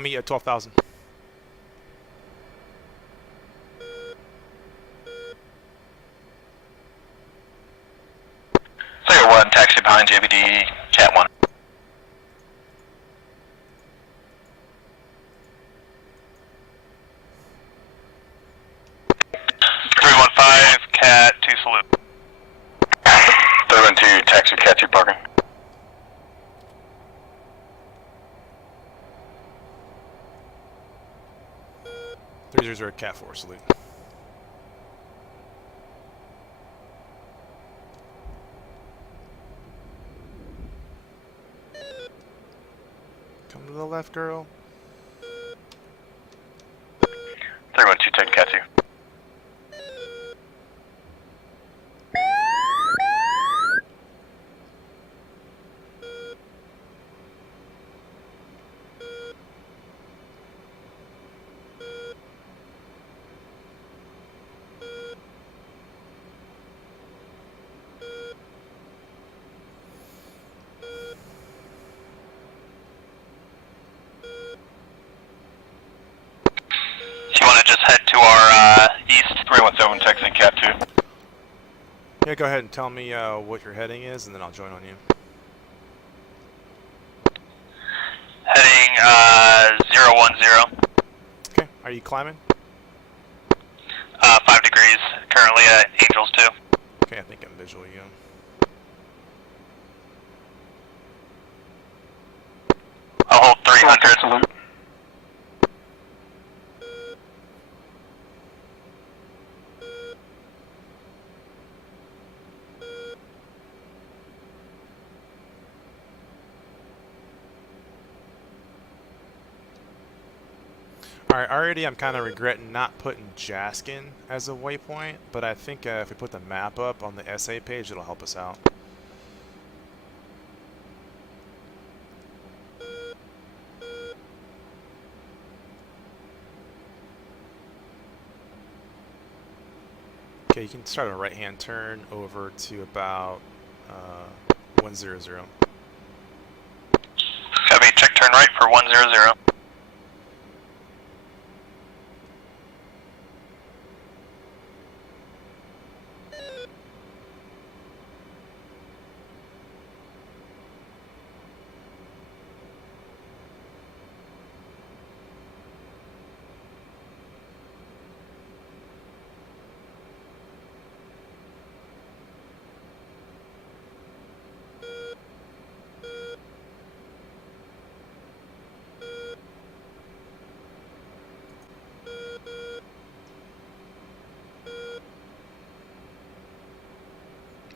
I'll meet you at 12,000. Player 1, taxi behind JBD, Cat 1. Cat 2 salute. 312, taxi Cat 2 parking. 300 Cat 4 salute. Come to the left, girl. 312, taking Cat 2. You want to just head to our east, 317, texting Cat 2. Yeah, go ahead and tell me what your heading is, and then I'll join on you. Heading 010. Okay, are you climbing? 5 degrees, currently at Angels 2. Okay, I think I'm visual you. I'll hold 300. Salute. Alright, already I'm kind of regretting not putting Jaskin as a waypoint, but I think if we put the map up on the SA page, it'll help us out. Okay, you can start a right-hand turn over to about 100. Copy, check turn right for 100.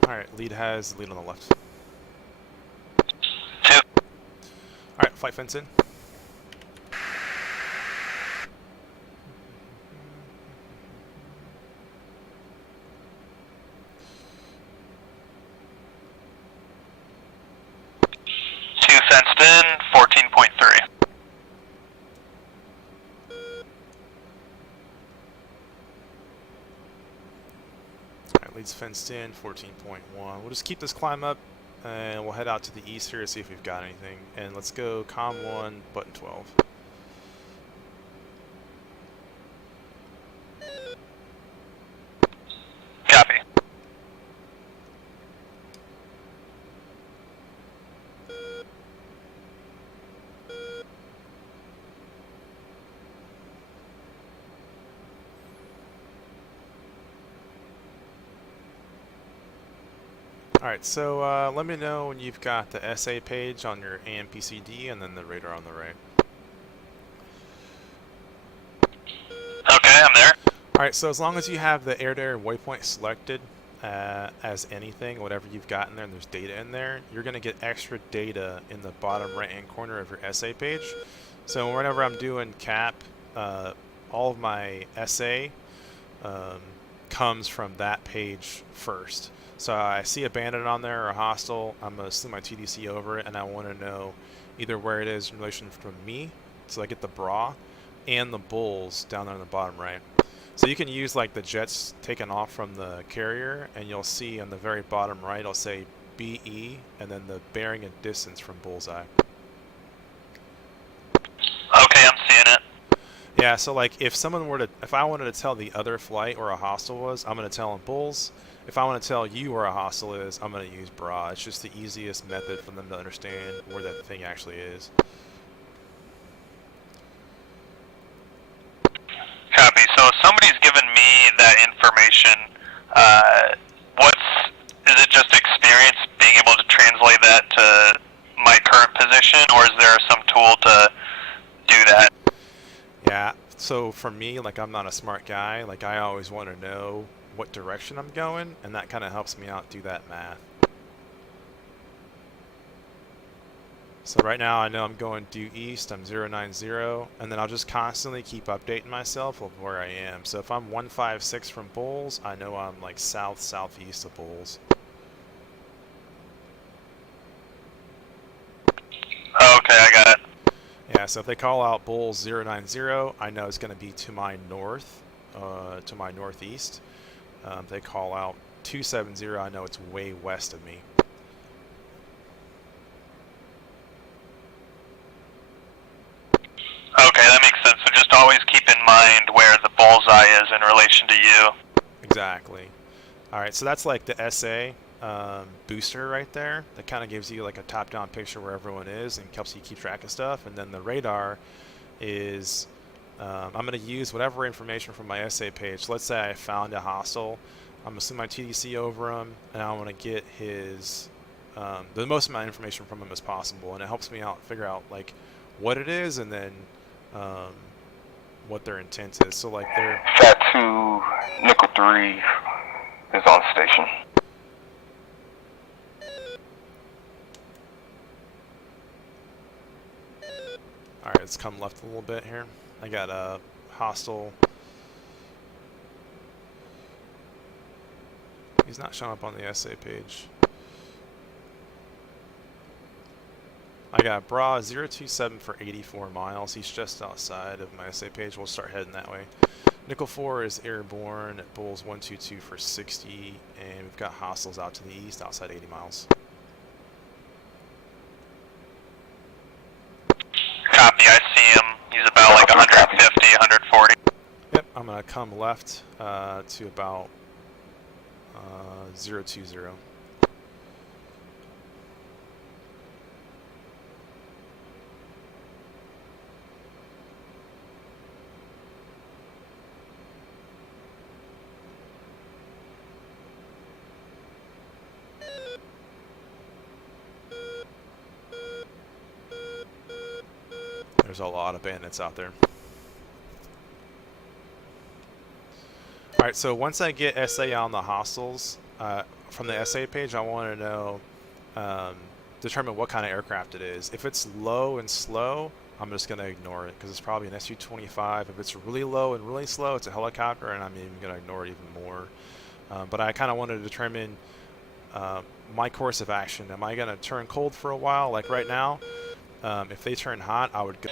Alright, lead has lead on the left. 2. Alright, flight fence in. Fenced in, 14.3. Alright, leads fenced in, 14.1. We'll just keep this climb up, and we'll head out to the east here to see if we've got anything. And let's go comm 1, button 12. Copy. Alright, so let me know when you've got the SA page on your AMPCD and then the radar on the right. Okay, I'm there. Alright, so as long as you have the air-to-air waypoint selected as anything, whatever you've got in there, and there's data in there, you're going to get extra data in the bottom right-hand corner of your SA page. So whenever I'm doing CAP, all of my SA comes from that page first. So I see a bandit on there or a hostile, I'm going to slew my TDC over it, and I want to know either where it is in relation from me, so I get the bra, and the bulls down there on the bottom right. So you can use like the jets taken off from the carrier, and you'll see on the very bottom right, it'll say BE, and then the bearing and distance from bullseye. Okay, I'm Yeah, so like if I wanted to tell the other flight where a hostile was, I'm gonna tell them bulls. If I want to tell you where a hostile is, I'm gonna use bra. It's just the easiest method for them to understand where that thing actually is. Copy. So if somebody's given me that information, is it just experience being able to translate that to my current position, or is there some tool to do that? Yeah, so for me, like I'm not a smart guy, like I always want to know what direction I'm going, and that kind of helps me out do that math. So right now I know I'm going due east, I'm 090, and then I'll just constantly keep updating myself of where I am. So if I'm 156 from Bulls, I know I'm like southeast of Bulls. Okay, I got it. Yeah, so if they call out Bulls 090, I know it's going to be to my north, to my northeast. If they call out 270, I know it's way west of me. Okay, that makes sense. So just always keep in mind where the bullseye is in relation to you. Exactly. All right, so that's like the SA booster right there. That kind of gives you like a top-down picture where everyone is and helps you keep track of stuff. And then the radar is, I'm going to use whatever information from my SA page. Let's say I found a hostile. I'm going to send my TDC over him, and I want to get his, the most amount of information from him as possible. And it helps me out figure out like what it is and then what their intent is. So like they're Fat 2, Nickel 3 is on station. Alright, let's come left a little bit here. I got a hostile. He's not showing up on the SA page. I got Bra 027 for 84 miles. He's just outside of my SA page. We'll start heading that way. Nickel 4 is airborne at Bulls 122 for 60, and we've got hostiles out to the east outside 80 miles. Copy, I see him. He's about like 150, 140. Yep, I'm going to come left to about 020. There's a lot of bandits out there. Alright, so once I get SA on the hostiles, from the SA page, I want to know, determine what kind of aircraft it is. If it's low and slow, I'm just going to ignore it because it's probably an Su-25. If it's really low and really slow, it's a helicopter, and I'm even going to ignore it even more. But I kind of want to determine my course of action. Am I going to turn cold for a while, like right now? If they turn hot, I would go.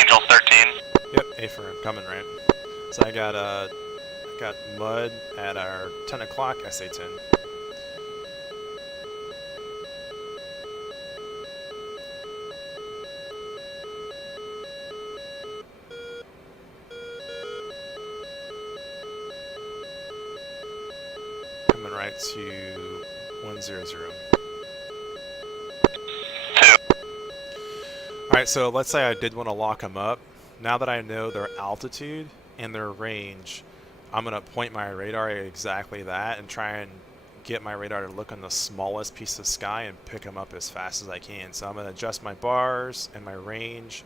Angel 13. Yep, affirm, coming right. So I got mud at our 10 o'clock SA-10. Coming right to 100. Alright, so let's say I did want to lock them up. Now that I know their altitude and their range, I'm going to point my radar at exactly that and try and get my radar to look on the smallest piece of sky and pick them up as fast as I can. So I'm going to adjust my bars and my range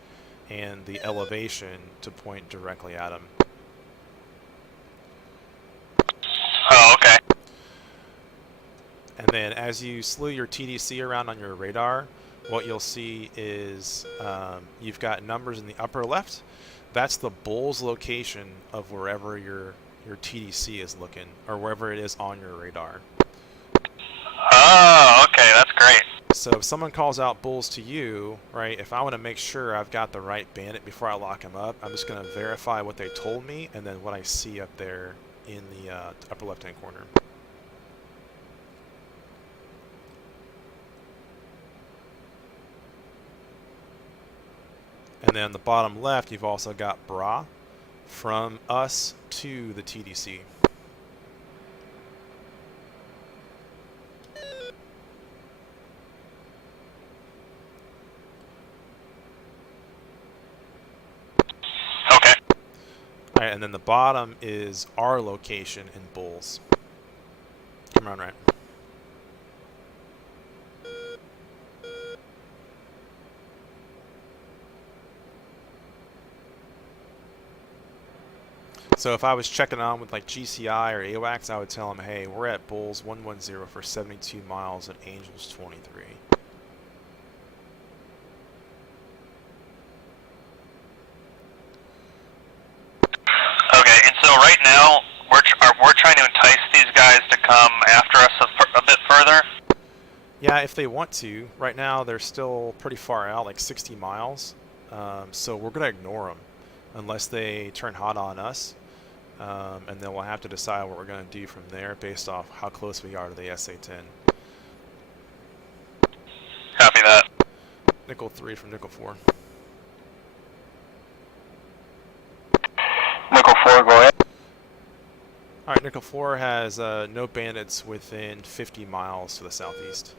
and the elevation to point directly at them. Oh, okay. And then as you slew your TDC around on your radar, what you'll see is you've got numbers in the upper left. That's the bull's location of wherever your TDC is looking, or wherever it is on your radar. Oh, okay, that's great. So if someone calls out bulls to you, right, if I want to make sure I've got the right bandit before I lock him up, I'm just going to verify what they told me and then what I see up there in the upper left-hand corner. And then on the bottom left, you've also got Bra. from us to the TDC. Okay. Alright, and then the bottom is our location in Bulls. Come around right. So if I was checking on with like GCI or AWACS, I would tell them, hey, we're at Bulls 110 for 72 miles at Angels 23. Okay, and so right now we're trying to entice these guys to come after us a bit further. Yeah, if they want to. Right now they're still pretty far out, like 60 miles. So we're going to ignore them unless they turn hot on us. And then we'll have to decide what we're going to do from there based off how close we are to the SA-10. Copy that. Nickel 3 from Nickel 4. Nickel 4, go ahead. Alright, Nickel 4 has no bandits within 50 miles to the southeast.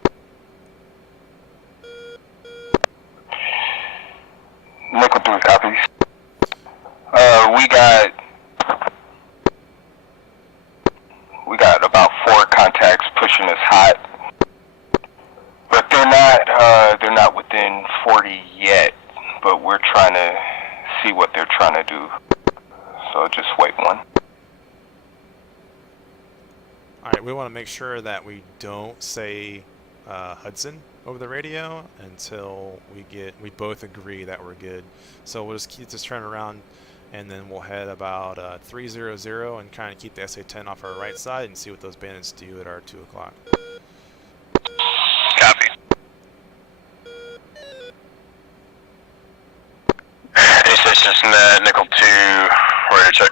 Nickel 3 copies. We got about 4 contacts pushing us hot, but they're not within 40 yet. But we're trying to see what they're trying to do. So just wait one. Alright, we want to make sure that we don't say Hudson over the radio until we both agree that we're good. So we'll just keep this turn around, and then we'll head about 300 and kind of keep the SA-10 off our right side and see what those bandits do at our 2 o'clock. Copy. Any stations in the Nickel 2, ready to check.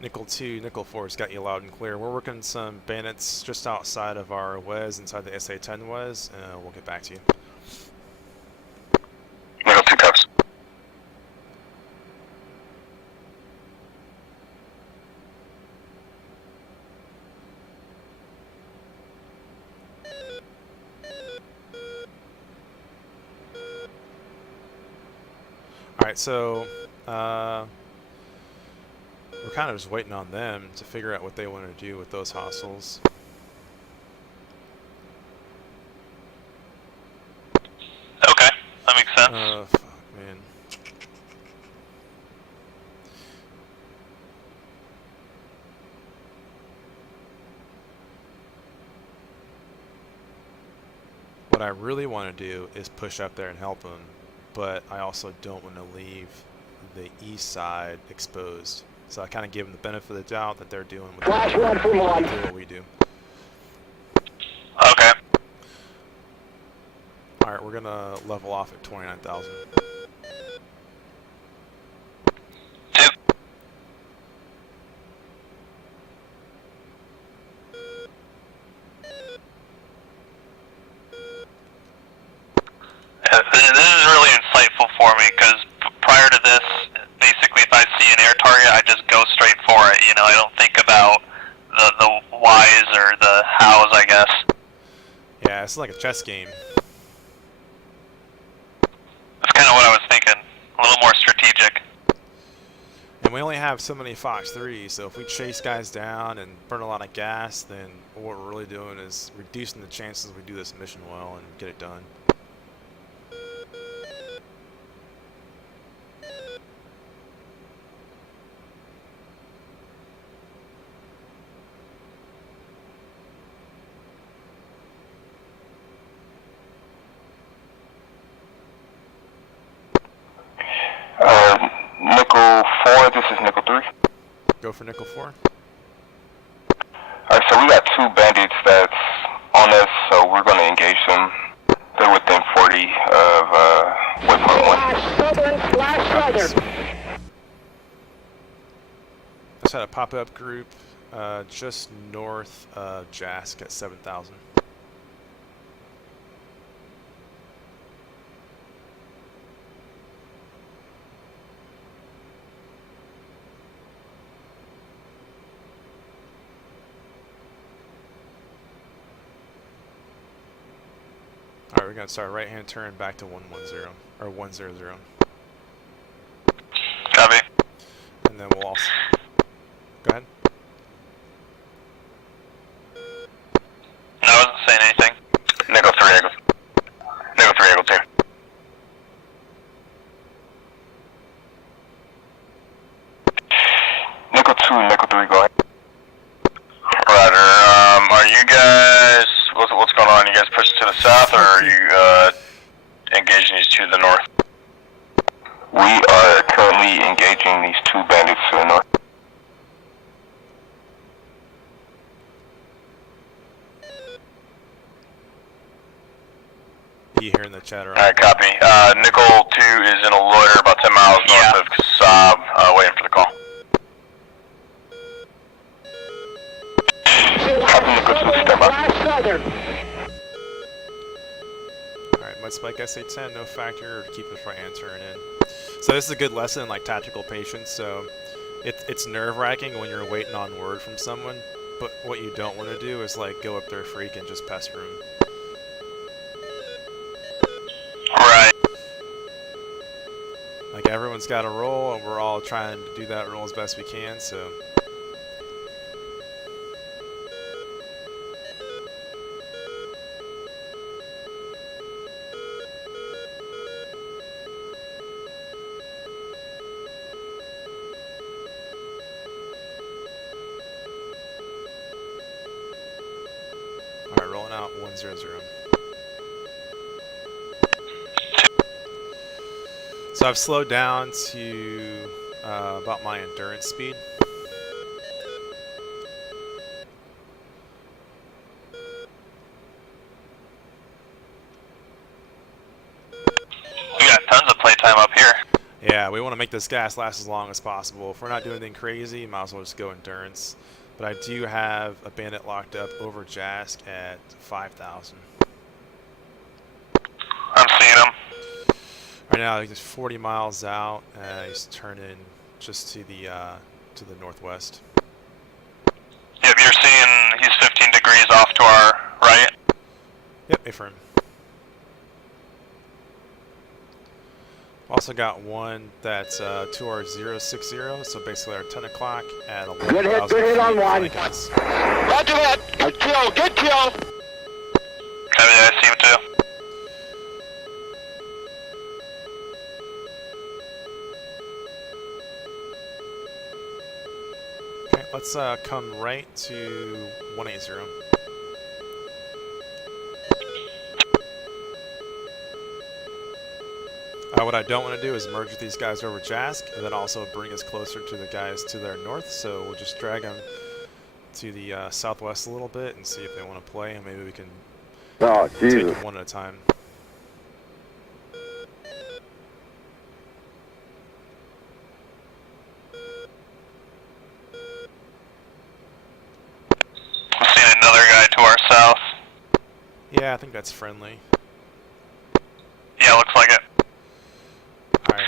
Nickel 2, Nickel 4's got you loud and clear. We're working some bandits just outside of our WES, inside the SA-10 WES, and we'll get back to you. Nickel 2 cups. Alright, so we're kind of just waiting on them to figure out what they want to do with those hostiles. Okay, that makes sense. Fuck, man. What I really want to do is push up there and help them, but I also don't want to leave the east side exposed. So I kind of give them the benefit of the doubt that they're doing what we do. Okay. Alright, we're gonna level off at 29,000. Two. This is really insightful for me because prior to this, basically if I see an air target, I just go straight for it. You know, I don't think about the whys or the hows, I guess. Yeah, it's like a chess game. That's kind of what I was thinking. A little more strategic. And we only have so many Fox 3s, so if we chase guys down and burn a lot of gas, then what we're really doing is reducing the chances we do this mission well and get it done. Nickel 4, this is Nickel 3. Go for Nickel 4. Alright, so we got 2 bandits that's on us, so we're going to engage them. They're within 40 of waypoint 1. Just had a pop-up group just north of Jask at 7,000. Alright, we're gonna start right hand turn back to 110 or 100. Copy. And then we'll also go ahead. No, I wasn't saying anything. Nickel 3, Nickel 3, Eagle 2. Nickel 2, Nickel 3, go ahead. Roger. Are you guys, what's going on? You guys pushing to the south, or are you engaging these to the north? We are currently engaging these 2 bandits to the north. You hearing the chatter? Alright, copy. Nickel 2 is in a loiter about 10 miles north of Kasab, waiting for the call. Copy, Nickel 2, stand by. Alright, Mud Spike SA-10, no factor, to keep the front hand turn in. So this is a good lesson in like tactical patience. So it's nerve-wracking when you're waiting on word from someone, but what you don't want to do is like go up there freak and just pester him. Right. Like everyone's got a role, and we're all trying to do that role as best we can. So. Alright, rolling out 100. So I've slowed down to about my endurance speed. We got tons of playtime up here. Yeah, we want to make this gas last as long as possible. If we're not doing anything crazy, might as well just go endurance. But I do have a bandit locked up over Jask at 5,000. I'm seeing him. Right now, he's 40 miles out. He's turning just to the northwest. Yep, you're seeing he's 15 degrees off to our right. Yep, affirm. Also got one that's to our 060, so basically our 10 o'clock at 11,000 good hit on feet. one. Like us. Roger that. Good kill. Good kill. Copy, I see him too. Okay, let's come right to 180. What I don't want to do is merge with these guys over Jask, and then also bring us closer to the guys to their north, so we'll just drag them to the southwest a little bit and see if they want to play, and maybe we can Oh, take Jesus. them one at a time. I'm seeing another guy to our south. Yeah, I think that's friendly. Yeah, looks like it. Alright.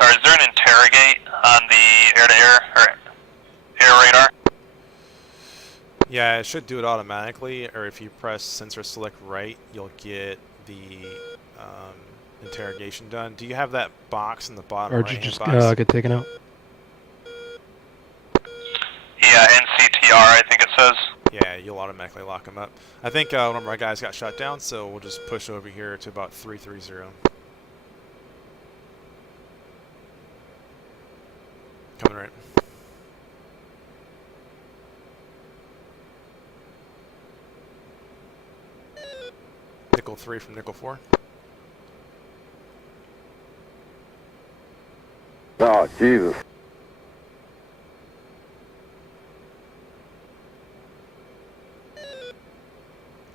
Is there an interrogate on the air-to-air or air radar? Yeah, it should do it automatically, or if you press sensor select right, you'll get the interrogation done. Do you have that box in the bottom Or right did you hand just box? get taken out? Yeah, NCTR, I think it says. Yeah, you'll automatically lock them up. I think one of my guys got shot down, so we'll just push over here to about 330. Coming right. Nickel 3 from Nickel 4. Oh, Jesus.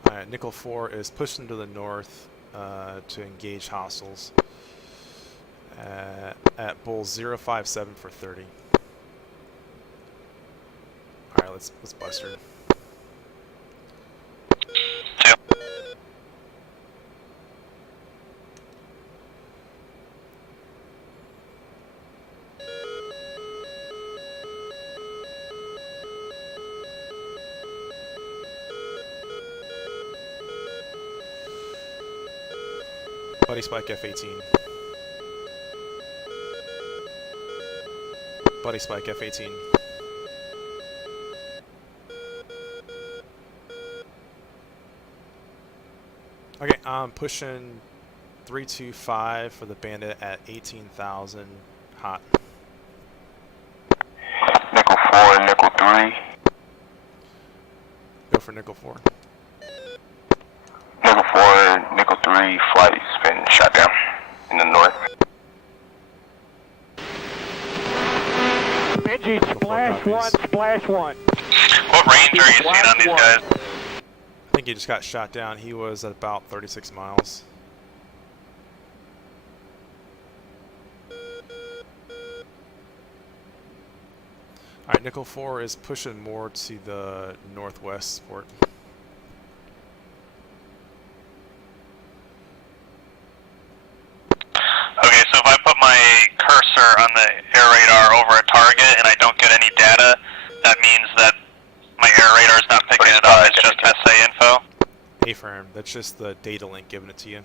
Alright, Nickel 4 is pushing to the north to engage hostiles at Bull 057 for 30. Alright, let's bust her. Two. Buddy Spike F-18. Buddy Spike F-18. Okay, I'm pushing 325 for the Bandit at 18,000 hot. Nickel 4, Nickel 3. Go for Nickel 4. Nickel 4, Nickel 3, flight's been shot down in the north. Benji, splash one, splash one. What range are you seeing on these guys? I think he just got shot down. He was at about 36 miles. Alright, Nickel 4 is pushing more to the northwest port. Okay, so if I put my cursor on the air radar over a target and I don't get any data, that means that my air radar is not picking it up, it's just SA info? A-firm, that's just the data link giving it to you.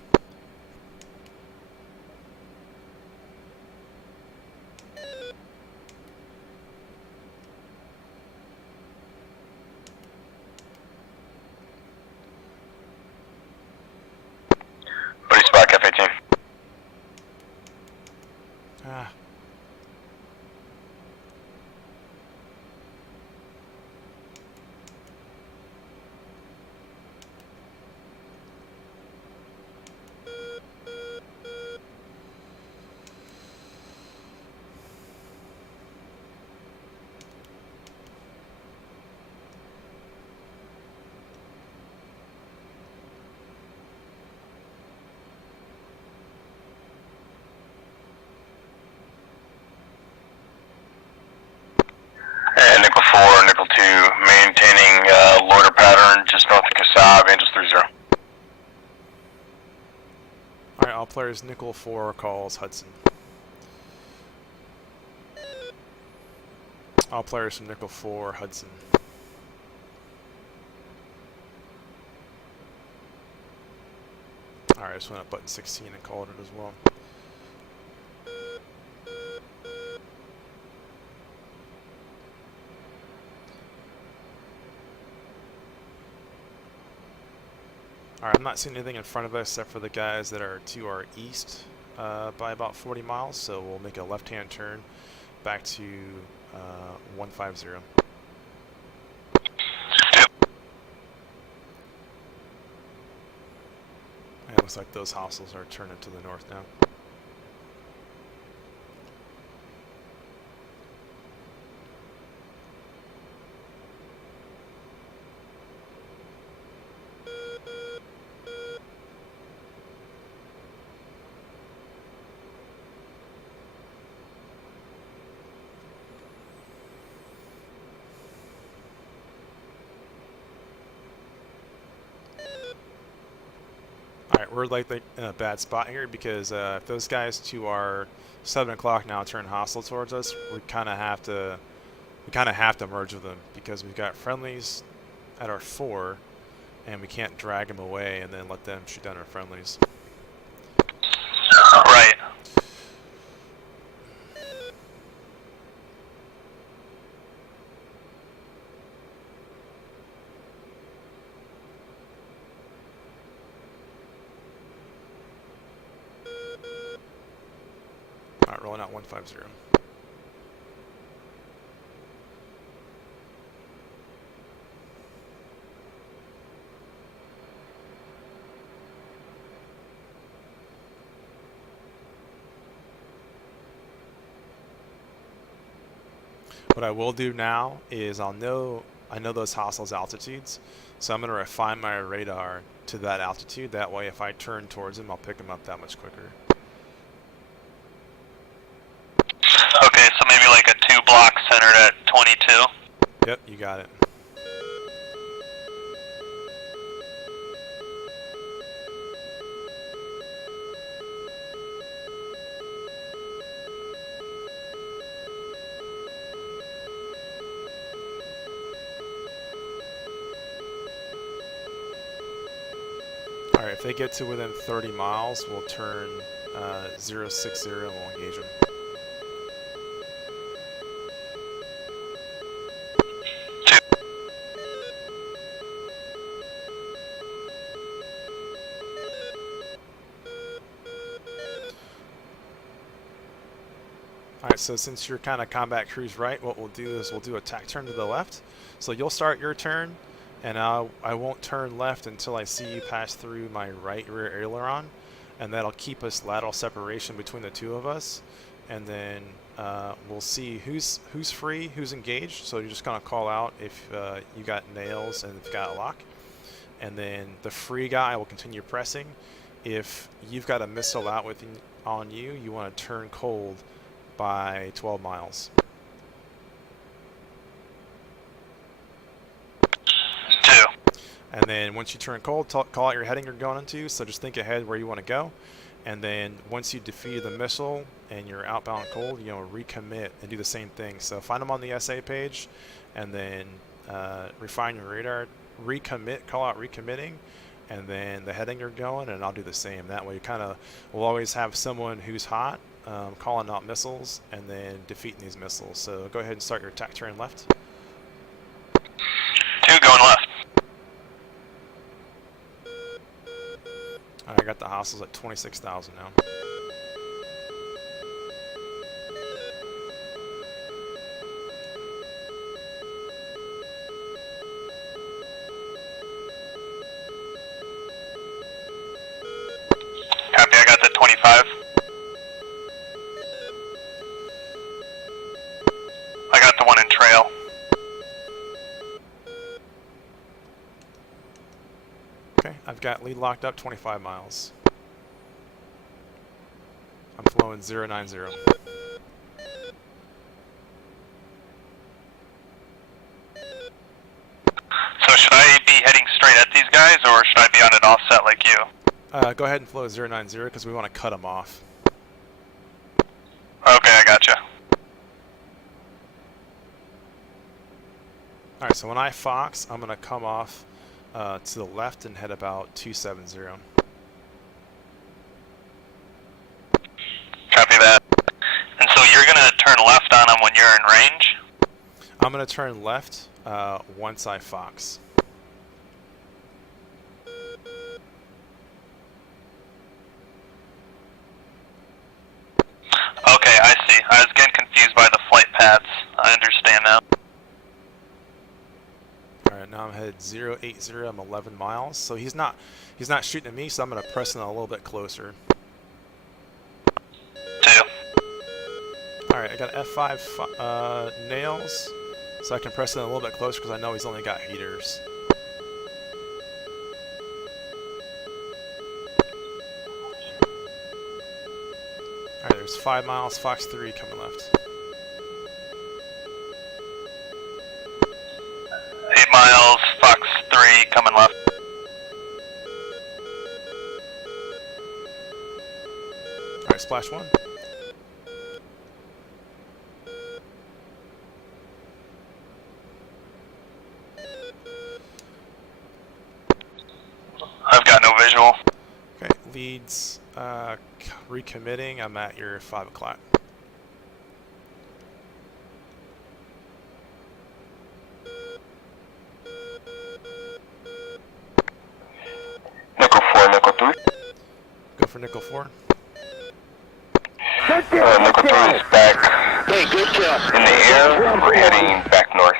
Buddy Spike F-18. Ah. And Nickel 4, Nickel 2, maintaining loiter pattern just north of Kasab, Angels 30. Alright, all players, Nickel 4 calls Hudson. All players from Nickel 4, Hudson. Alright, I just went up button 16 and called it as well. Alright, I'm not seeing anything in front of us except for the guys that are to our east by about 40 miles, so we'll make a left-hand turn back to 150. And it looks like those hostels are turning to the north now. Alright, we're like in a bad spot here because if those guys to our 7 o'clock now turn hostile towards us, we kind of have to merge with them because we've got friendlies at our 4 and we can't drag them away and then let them shoot down our friendlies. Right. Alright, rolling out 150. What I will do now is I know those hostiles' altitudes, so I'm going to refine my radar to that altitude. That way, if I turn towards them, I'll pick them up that much quicker. Okay, so maybe like a 2 block centered at 22. Yep, you got it. Alright, if they get to within 30 miles, we'll turn 060 and we'll engage them. Alright, so since you're kind of combat cruise right, what we'll do is we'll do a tack turn to the left. So you'll start your turn, and I won't turn left until I see you pass through my right rear aileron, and that'll keep us lateral separation between the two of us. And then we'll see who's free, who's engaged. So you're just gonna call out if you got nails and if you got a lock, and then the free guy will continue pressing. If you've got a missile out on you, you want to turn cold by 12 miles. 2. And then once you turn cold, call out your heading you're going into, so just think ahead where you want to go. And then once you defeat the missile and you're outbound cold, recommit and do the same thing. So find them on the SA page, and then refine your radar, recommit, call out recommitting, and then the heading you're going, and I'll do the same. That way we'll always have someone who's hot, calling out missiles, and then defeating these missiles. So go ahead and start your attack turn left. 2 going left. Alright, I got the hostiles at 26,000 now. Copy, I got the 25. I got the one in trail. Okay, I've got lead locked up 25 miles. I'm flowing 090. So should I be heading straight at these guys, or should I be on an offset like you? Go ahead and flow 090 because we want to cut them off. Okay, I gotcha. Alright, so when I fox, I'm going to come off to the left and head about 270. Copy that. And so you're gonna turn left on them when you're in range? I'm going to turn left once I fox. Okay, I see. I was getting confused by the flight paths. I understand now. Alright, now I'm headed 080. I'm 11 miles. So he's not shooting at me, so I'm going to press in a little bit closer. 2. Alright, I got F5 nails, so I can press in a little bit closer because I know he's only got heaters. Alright, there's 5 miles, Fox 3 coming left. 8 miles, Fox 3 coming left. Alright, splash 1. I've got no visual. Okay, leads recommitting. I'm at your 5 o'clock. Nickel 4, Nickel 3. Go for nickel 4. Nickel 3 is back Hey, good job. in the air. We're heading back north.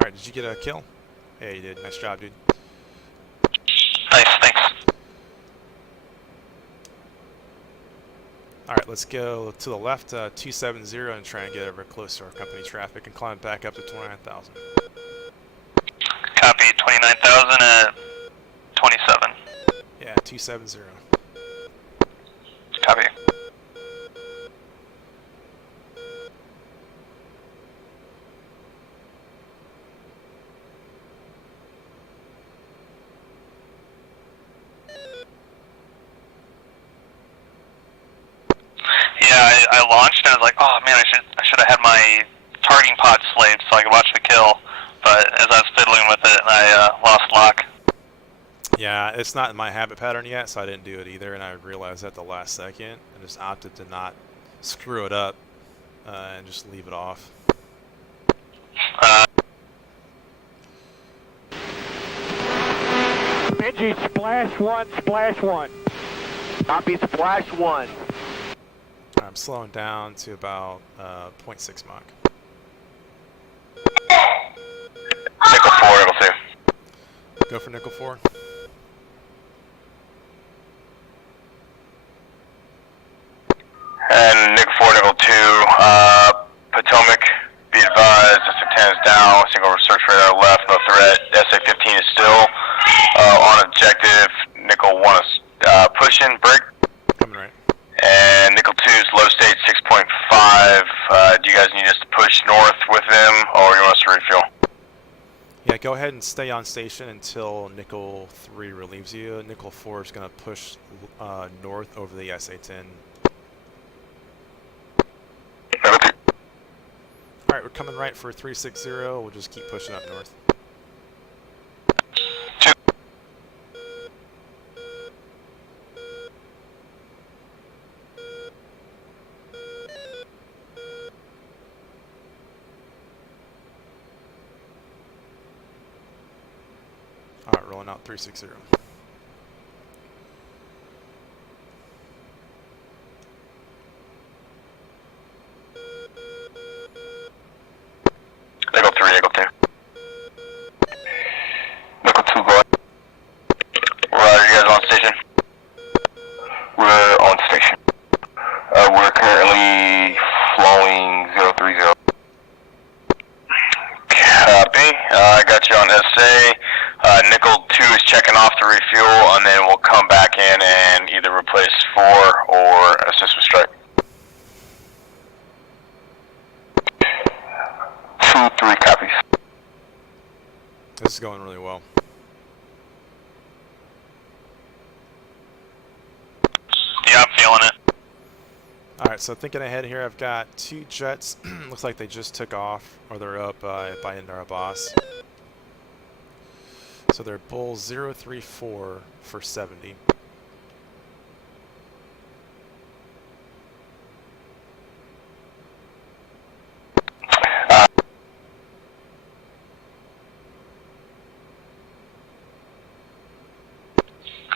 Alright, did you get a kill? Yeah, you did. Nice job, dude. Nice, thanks. Alright, let's go to the left, 270, and try and get over close to our company traffic and climb back up to 29,000. Copy, 29,000 at 27. Yeah, 270. Copy. Yeah, I launched and I was like, oh man, I should have had my targeting pod slaved so I could watch the kill. But as I was fiddling with it, I lost lock. Yeah, it's not in my habit pattern yet, so I didn't do it either, and I realized at the last second and just opted to not screw it up and just leave it off. Benji, splash one. Copy, splash 1. I'm slowing down to about 0.6 Mach. Nickel 4, Nickel 2. Go for nickel 4. And Nickel 4, Nickel 2, Potomac, be advised, SA-10 is down, single search radar left, no threat. SA-15 is still on objective. Nickel 1 is pushing, break. Coming right. And Nickel 2 is low state 6.5. Do you guys need us to push north with them, or you want us to refuel? Yeah, go ahead and stay on station until nickel 3 relieves you. Nickel 4 is going to push north over the SA-10. Nickel 2. Alright, we're coming right for 360. We'll just keep pushing up north. 2. Alright, rolling out 360. Nickel 3, Nickel 2. Nickel 2, go ahead. Roger, you guys on station? We're on station. We're currently flowing 030. Copy. I got you on SA. Nickel 2 is checking off to refuel, and then we'll come back in and either replace 4 or assist with strike. 2-3 copies. This is going really well. Yeah, I'm feeling it. Alright, so thinking ahead here, I've got 2 jets. Looks like they just took off, or they're up by Indara Boss. So they're Bull 034 for 70.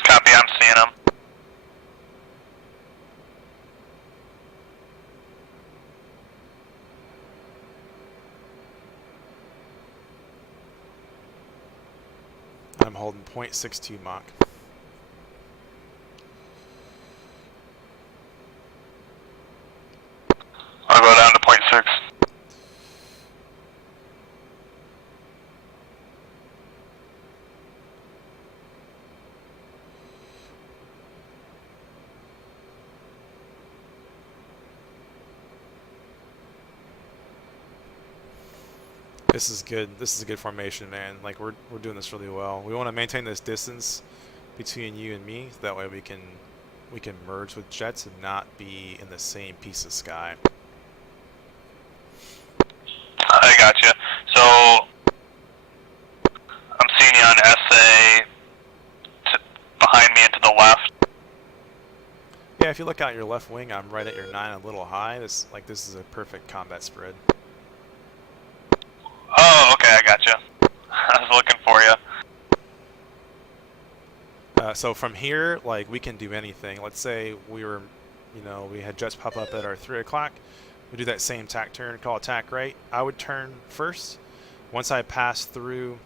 Copy, I'm seeing them. I'm holding 0.62 Mach. I'll go down to 0.6. This is good. This is a good formation, man. Like we're doing this really well. We want to maintain this distance between you and me. That way we can merge with jets and not be in the same piece of sky. I gotcha. So, I'm seeing you on SA behind me and to the left. Yeah, if you look out your left wing, I'm right at your 9, a little high. This is a perfect combat spread. Oh, okay, I gotcha. I was looking for you. So from here, like we can do anything. Let's say we had jets pop up at our 3 o'clock. We do that same tack turn, call attack right. I would turn first. Once I pass through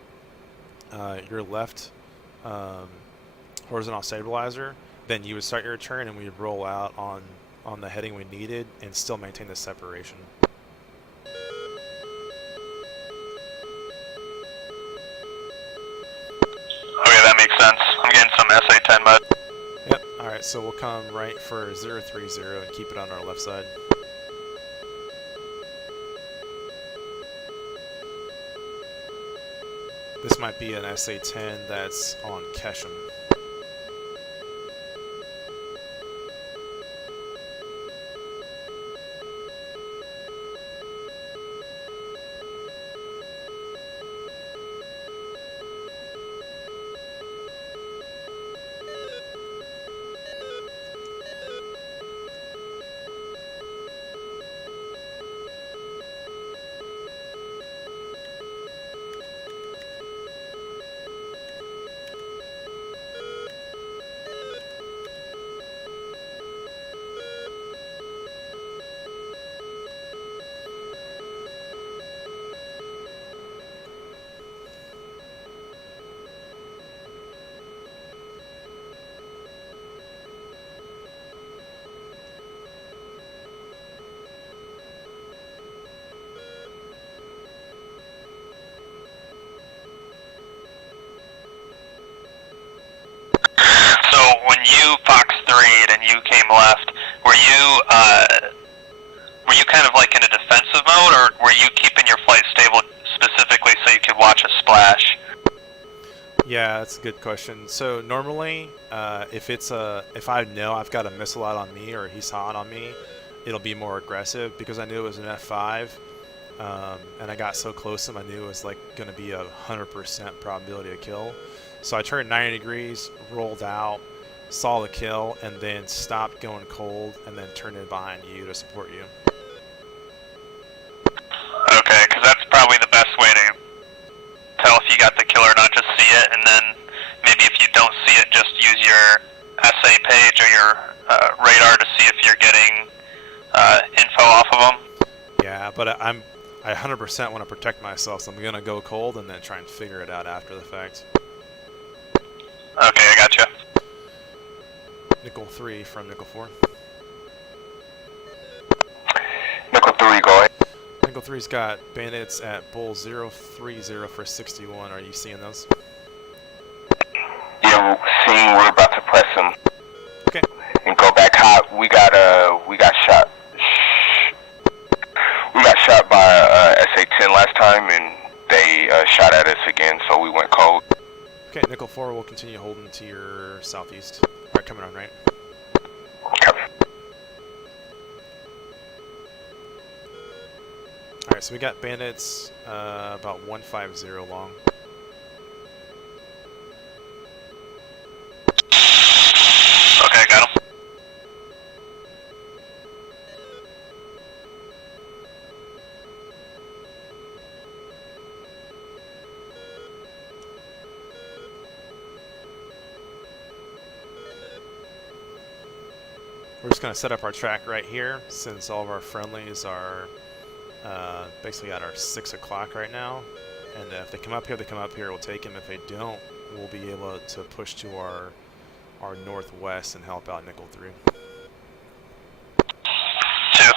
your left horizontal stabilizer, then you would start your turn and we would roll out on the heading we needed and still maintain the separation. Okay, that makes sense. I'm getting some SA-10 mud. Yep. Alright, so we'll come right for 030 and keep it on our left side. This might be an SA-10 that's on Keshem. you Fox 3'd and you came left, were you kind of like in a defensive mode, or were you keeping your flight stable specifically so you could watch a splash? Yeah, that's a good question. So normally, if I know I've got a missile out on me or he's hot on me, it'll be more aggressive because I knew it was an F5, and I got so close to him, I knew it was like going to be 100% probability of kill. So I turned 90 degrees, rolled out, saw the kill, and then stopped going cold, and then turned in behind you to support you. Okay, because that's probably the best way to tell if you got the kill or not. Just see it, and then maybe if you don't see it, just use your SA page or your radar to see if you're getting info off of them. Yeah, but I 100% want to protect myself, so I'm going to go cold and then try and figure it out after the fact. Okay, I gotcha. Nickel 3 from Nickel 4. Nickel 3, go ahead. Nickel 3's got bandits at Bull 030 for 61. Are you seeing those? Yeah, seeing we're about to press them. Okay. And go back hot. We got shot. We got shot by SA-10 last time, and they shot at us again, so we went cold. Okay, Nickel 4 will continue holding to your southeast. Alright, coming on right. Copy. Alright, so we got bandits about 150 long. Okay, got him. We're just going to set up our track right here since all of our friendlies are basically at our 6 o'clock right now. And if they come up here, we'll take them. If they don't, we'll be able to push to our northwest and help out Nickel 3. 2.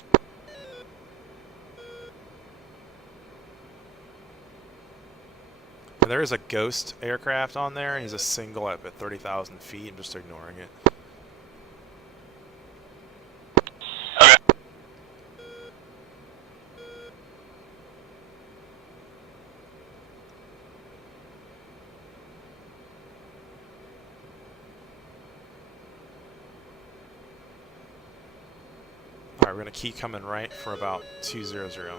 And there is a ghost aircraft on there. He's a single at 30,000 feet. I'm just ignoring it. Okay. Alright, we're going to keep coming right for about 200.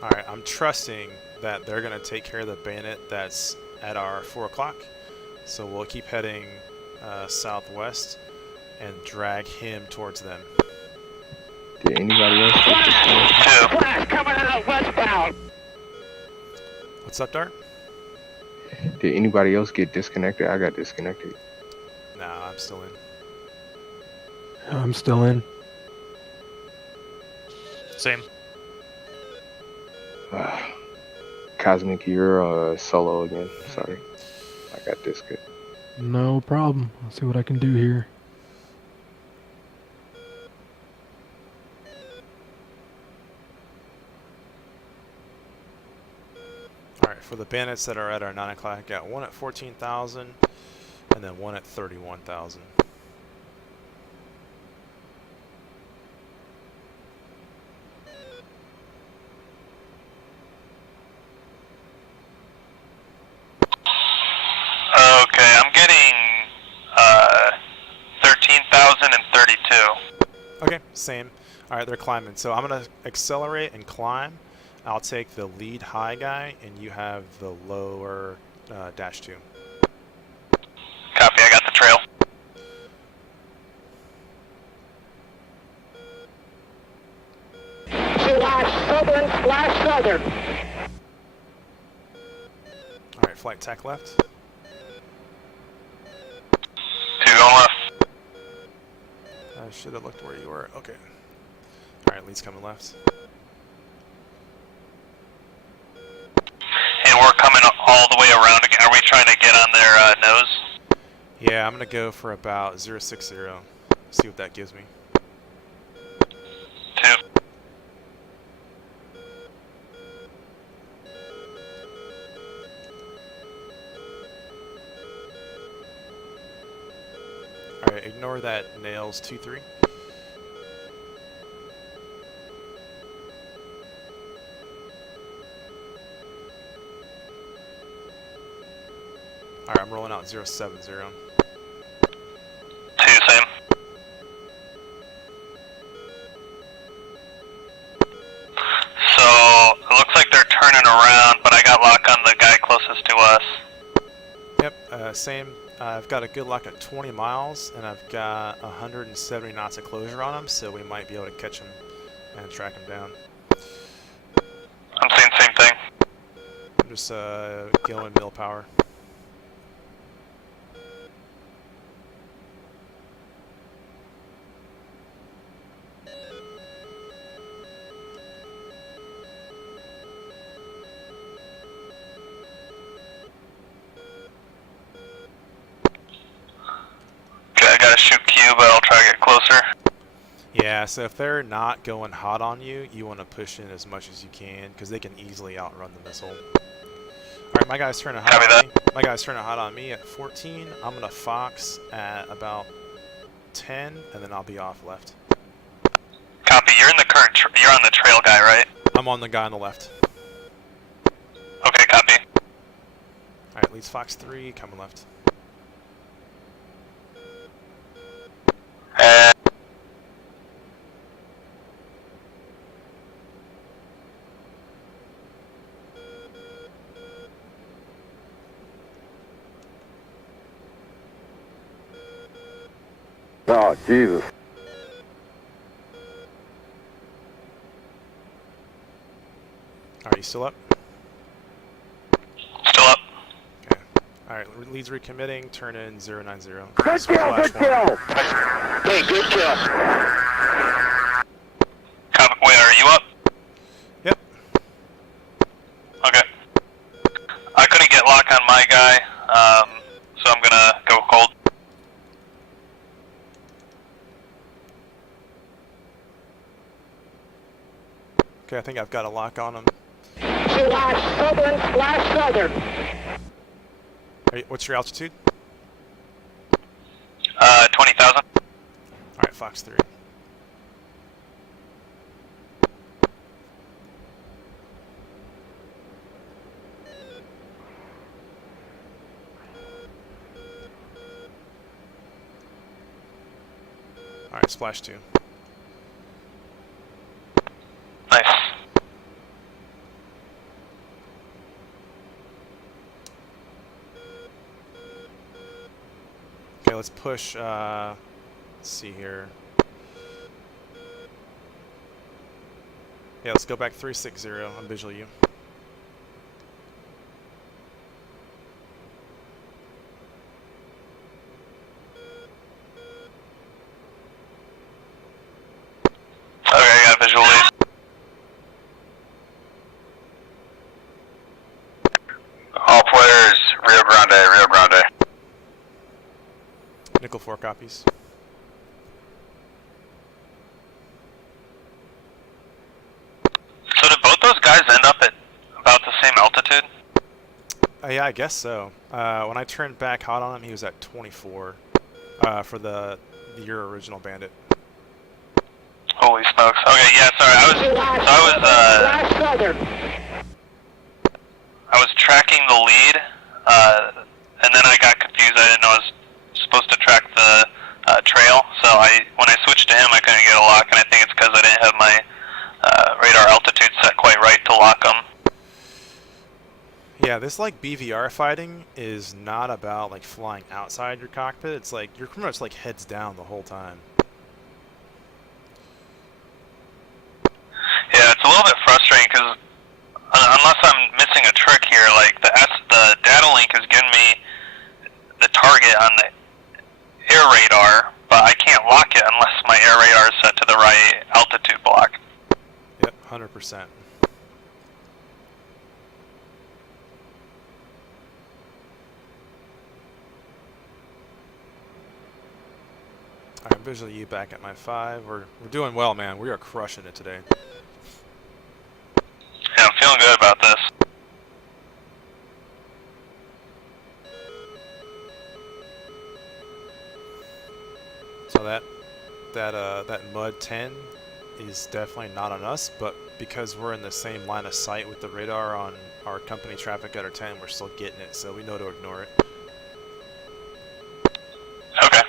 Alright, I'm trusting that they're going to take care of the bandit that's at our 4 o'clock. So we'll keep heading southwest and drag him towards them. Did anybody else get disconnected? 2. Flash coming out westbound. What's up, Dart? Did anybody else get disconnected? I got disconnected. Nah, I'm still in. I'm still in. Same. Cosmic, you're solo again. Sorry. I got disconnected. No problem. I'll see what I can do here. Alright, for the bandits that are at our 9 o'clock, I got one at 14,000 and then one at 31,000. Okay, I'm getting 13,000 and 32. Okay, same. Alright, they're climbing. So I'm going to accelerate and climb. I'll take the lead high guy, and you have the lower dash 2. Copy, I got the trail. Slash southern. Alright, flight tack left. 2 going left. I should have looked where you were. Okay. Alright, lead's coming left. And we're coming all the way around again. Are we trying to get on their nose? Yeah, I'm gonna go for about 060. See what that gives me. 2. Alright, ignore that nails 2-3. Alright, I'm rolling out 070. 2, same. So, it looks like they're turning around, but I got lock on the guy closest to us. Yep, same. I've got a good lock at 20 miles, and I've got 170 knots of closure on him, so we might be able to catch him and track him down. I'm seeing the same thing. I'm just going mill power. Okay, I gotta shoot Q, but I'll try to get closer. Yeah, so if they're not going hot on you, you want to push in as much as you can, because they can easily outrun the missile. Alright, my guy's turning hot Copy on that. me. My guy's turning hot on me at 14. I'm gonna Fox at about 10, and then I'll be off left. Copy, you're in the current, you're on the trail guy, right? I'm on the guy on the left. Okay, copy. Alright, leads Fox 3, coming left. And Oh, Jesus. Alright, you still up? Still up. Okay. Alright, leads recommitting, turn in 090. Good kill, Splash good one. kill. Hey, good kill. Copy. Wait, are you up? Yep. Okay. I couldn't get lock on my guy, so I'm gonna go cold. Okay, I think I've got a lock on him. Slash southern. What's your altitude? 20,000. Alright, Fox 3. Alright, Splash 2. Nice. Okay, let's push, let's see here. Yeah, let's go back 360 on visual U. Okay, I got visual lead. all players, Rio Grande, Rio Grande. Nickel 4 copies. So did both those guys end up at about the same altitude? Yeah, I guess so. When I turned back hot on him, he was at 24 for your original bandit. Holy smokes. Okay, yeah, sorry. I was tracking the lead, and then I got confused. I didn't know I was supposed to track the trail. So when I switched to him, I couldn't get a lock, and I think it's because I didn't have my radar altitude set quite right to lock him. Yeah, this like BVR fighting is not about like flying outside your cockpit. It's like you're pretty much like heads down the whole time. Yeah, it's a little bit frustrating because unless I'm missing a trick here, like the data link is giving me the target on the air radar, but I can't lock it unless my altitude block. Yep, 100%. Alright, visually you back at my 5. We're doing well, man. We are crushing it today. Yeah, I'm feeling good about this. So that mud 10 is definitely not on us, but because we're in the same line of sight with the radar on our company traffic gutter 10, we're still getting it, so we know to ignore it. Okay.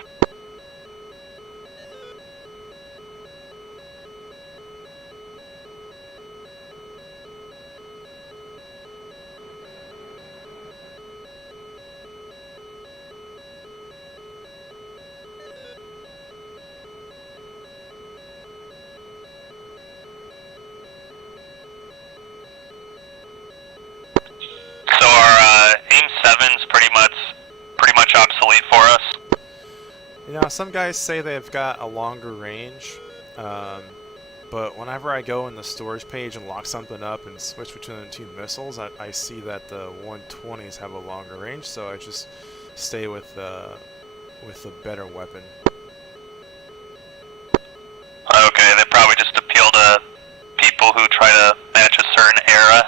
So our AIM 7's pretty much obsolete for us. You know, some guys say they've got a longer range, but whenever I go in the storage page and lock something up and switch between the two missiles, I see that the 120s have a longer range, so I just stay with the better weapon. Okay, they probably just appeal to people who try to match a certain era.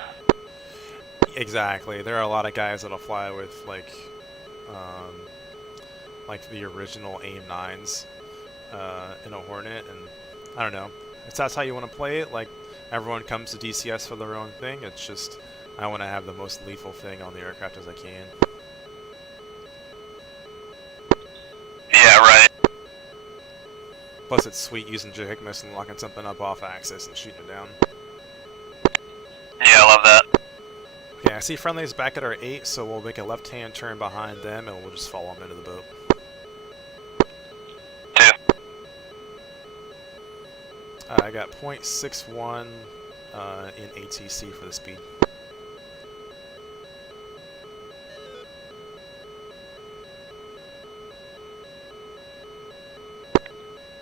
Exactly. There are a lot of guys that'll fly with like the original AIM 9s in a Hornet, and I don't know. If that's how you want to play it, like everyone comes to DCS for their own thing. It's just I want to have the most lethal thing on the aircraft as I can. Yeah, right. Plus, it's sweet using Jehikmus and locking something up off axis and shooting it down. Yeah, I love that. Okay, I see friendlies back at our 8, so we'll make a left-hand turn behind them and we'll just follow them into the boat. 2. I got 0.61 in ATC for the speed.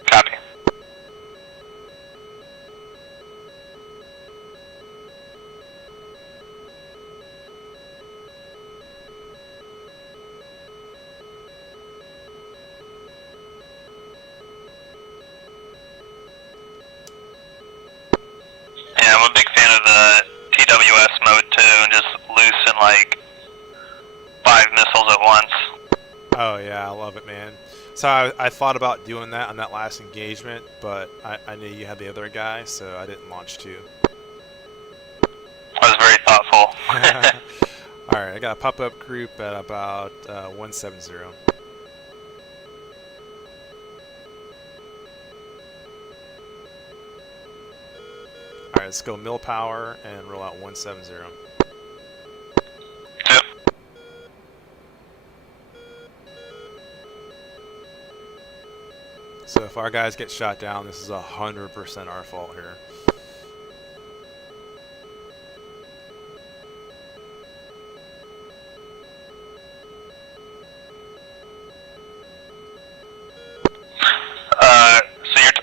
Copy. Yeah, I'm a big fan of the TWS mode too, and just loosen like 5 missiles at once. Oh yeah, I love it, man. So I thought about doing that on that last engagement, but I knew you had the other guy, so I didn't launch 2. I was very thoughtful. Alright, I got a pop-up group at about 170. Alright, let's go mill power and roll out 170. 2. So if our guys get shot down, this is 100% our fault here.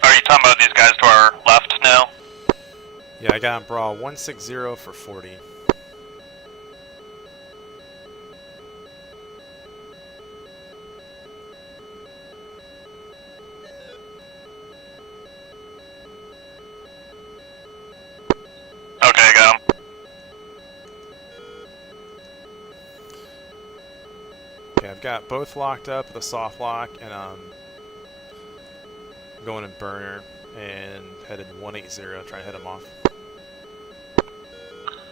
Are you talking about these guys to our left now? Yeah, I got him brawl 160 for 40. Okay, got him. Okay, I've got both locked up with a soft lock, and I'm going in burner and headed 180, trying to hit him off.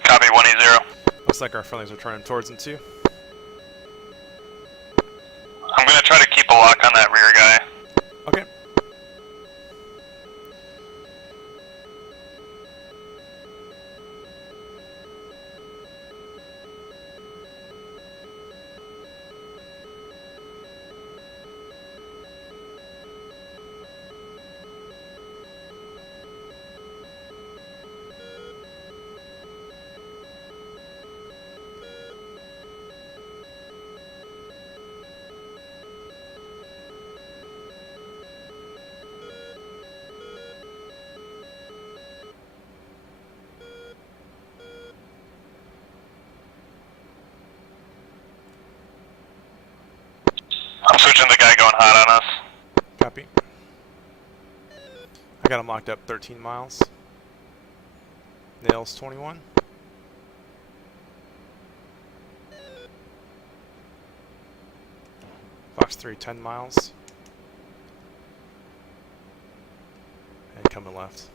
Copy, 180. Looks like our friendlies are turning towards him too. I'm gonna try to keep a lock on that rear guy. Okay. Switching the guy going hot on us. Copy. I got him locked up 13 miles. Nails 21. Fox 3, 10 miles. And coming left.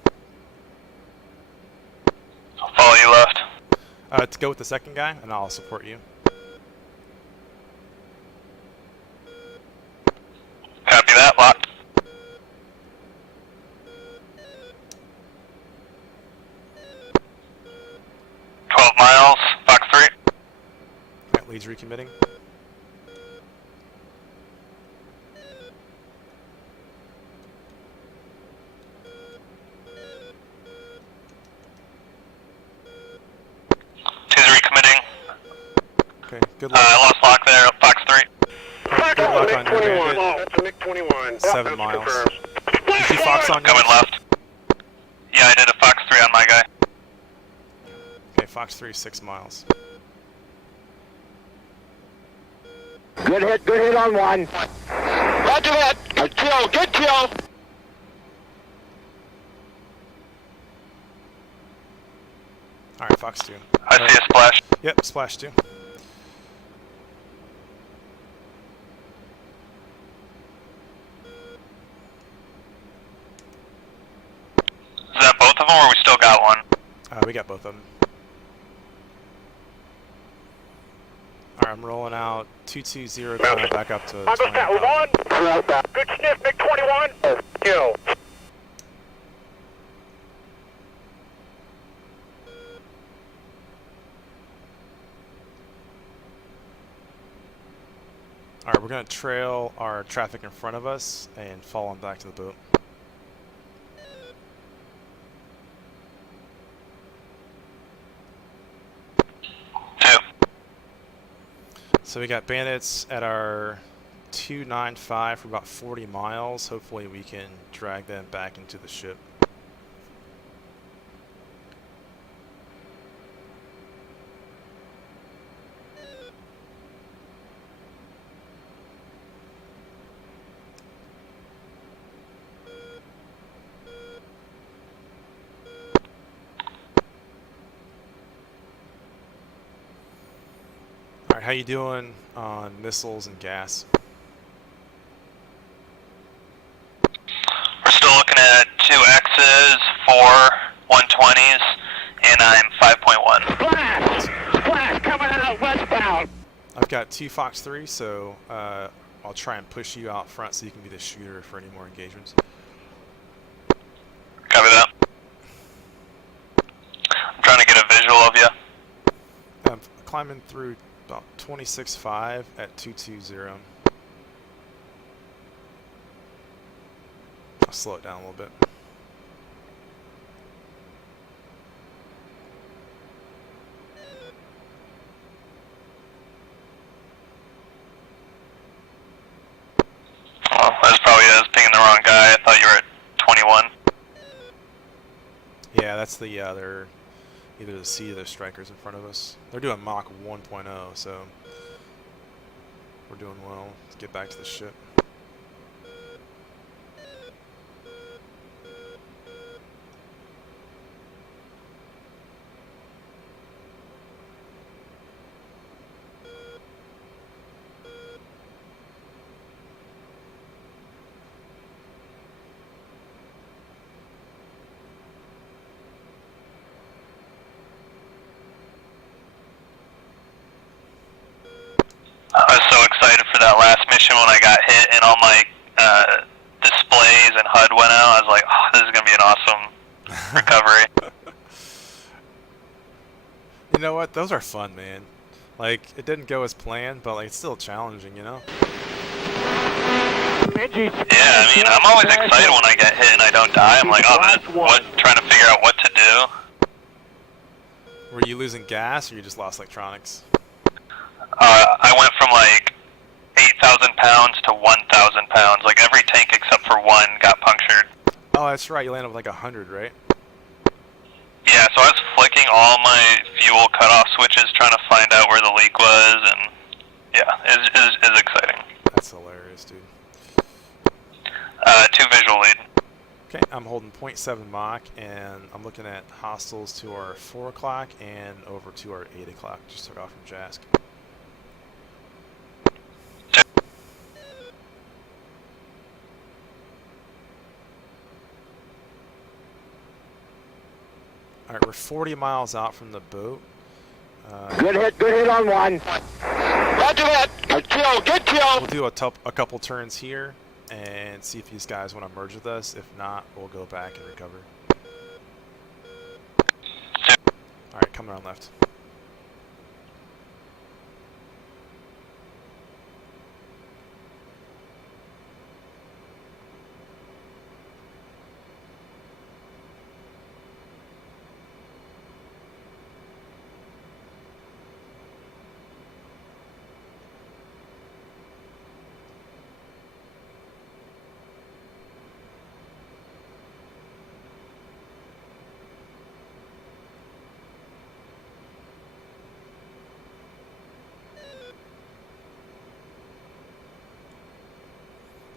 I'll follow you left. To go with the second guy, and I'll support you. Copy that, locked. Miles, Fox 3. Alright, leads recommitting. Two's recommitting. Okay, good luck. I lost lock there, Fox 3. Good luck on your bandit. That's Nick 21. 7 miles. You see Fox on Coming yours? left. Yeah, I did a Fox 3 on my guy. Okay, Fox 3, 6 miles. Good hit on one. Roger that. Good kill. Alright, Fox 2. I see a splash. Yep, splash 2. Is that both of them, or we still got one? We got both of them. Alright, I'm rolling out 220, coming back up to 20. Good sniff, Nick 21. Kill. Alright, we're going to trail our traffic in front of us and fall on back to the boat. So we got bandits at our 295 for about 40 miles. Hopefully we can drag them back into the ship. Alright, how you doing on missiles and gas? We're still looking at 2 X's, 4 120s, and I'm 5.1. Splash coming out westbound. I've got 2 Fox 3, so I'll try and push you out front so you can be the shooter for any more engagements. Copy that. I'm trying to get a visual of you. I'm climbing through about 26.5 at 220. I'll slow it down a little bit. Oh, that's probably I was pinging the wrong guy. I thought you were at 21. Yeah, that's the other, either the C or the strikers in front of us. They're doing Mach 1.0, so we're doing well. Let's get back to the ship. I was so excited for that last mission when I got hit and all my displays and HUD went out. I was like, oh, this is going to be an awesome recovery. You know what? Those are fun, man. Like, it didn't go as planned, but like it's still challenging, you know? Yeah, I mean, I'm always excited when I get hit and I don't die. I'm like, oh, trying to figure out what to do. Were you losing gas or you just lost electronics? I went from like 8,000 pounds to 1,000 pounds. Like every tank except for one got punctured. Oh, that's right. You landed with like 100, right? Yeah, so I was flicking all my fuel cutoff switches trying to find out where the leak was, and yeah, it's exciting. That's hilarious. this, dude? 2 visual lead. Okay, I'm holding 0.7 Mach, and I'm looking at hostiles to our 4 o'clock and over to our 8 o'clock. Just took off from Jask. Alright, we're 40 miles out from the boat. Good hit on one. Roger that. Good kill. We'll do a couple turns here and see if these guys want to merge with us. If not, we'll go back and recover. Alright, coming around left.